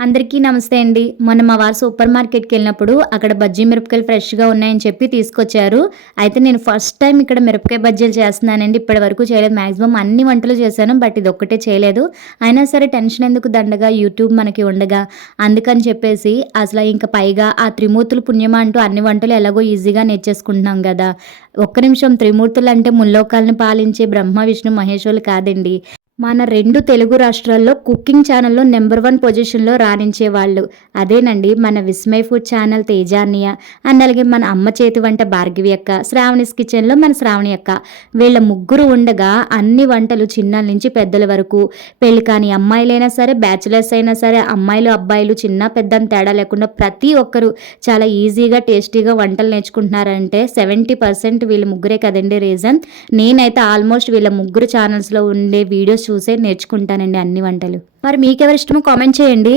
అందరికీ నమస్తే అండి. మొన్న మా వారు సూపర్ మార్కెట్‌కి వెళ్ళినప్పుడు అక్కడ బజ్జీ మిరపకాయలు ఫ్రెష్‌గా ఉన్నాయని చెప్పి తీసుకొచ్చారు. అయితే నేను ఫస్ట్ టైం ఇక్కడ మిరపకాయ బజ్జీలు చేస్తున్నానండి. ఇప్పటి వరకు చేయలేదు. మాక్సిమం అన్ని వంటలు చేశాను. బట్ ఇదొక్కటే చేయలేదు. అయినా సరే టెన్షన్ ఎందుకు దండగా యూట్యూబ్ మనకి ఉండగా. అందుకని చెప్పేసి అసల ఇంక పైగా ఆ త్రిమూర్తులు పుణ్యమా అంటూ అన్ని వంటలు ఎలాగో ఈజీగా నేర్చేసుకుంటున్నాం గదా! ఒక్క నిమిషం త్రిమూర్తులంటే ముల్లోకాలను పాలించే బ్రహ్మ, విష్ణు, మహేశ్వరులు కాదండి. మన 2 తెలుగు రాష్ట్రాల్లో కుకింగ్ ఛానల్‌లో నంబర్ 1 పొజిషన్‌లో రాణించేవాళ్ళు. అదేనండి మన విస్మయ్ ఫుడ్ ఛానల్ తేజ అన్నయ్య, అండ్ అలాగే మన అమ్మ చేతి వంట భార్గవి అక్క, శ్రావణిస్ కిచెన్‌లో మన శ్రావణి అక్క. వీళ్ళ ముగ్గురు ఉండగా అన్ని వంటలు చిన్నల నుంచి పెద్దల వరకు, పెళ్లి కాని అమ్మాయిలైనా సరే, బ్యాచిలర్స్ అయినా సరే, అమ్మాయిలు, అబ్బాయిలు చిన్న పెద్ద అని తేడా లేకుండా ప్రతి ఒక్కరు చాలా ఈజీగా, టేస్టీగా వంటలు నేర్చుకుంటున్నారంటే 70% వీళ్ళ ముగ్గురే కదండీ రీజన్. నేనైతే ఆల్మోస్ట్ వీళ్ళ ముగ్గురు ఛానల్స్‌లో ఉండే వీడియోస్ చూసే నేర్చుకుంటానండి అన్ని వంటలు. మరి మీకెవరిష్టమో కామెంట్ చేయండి.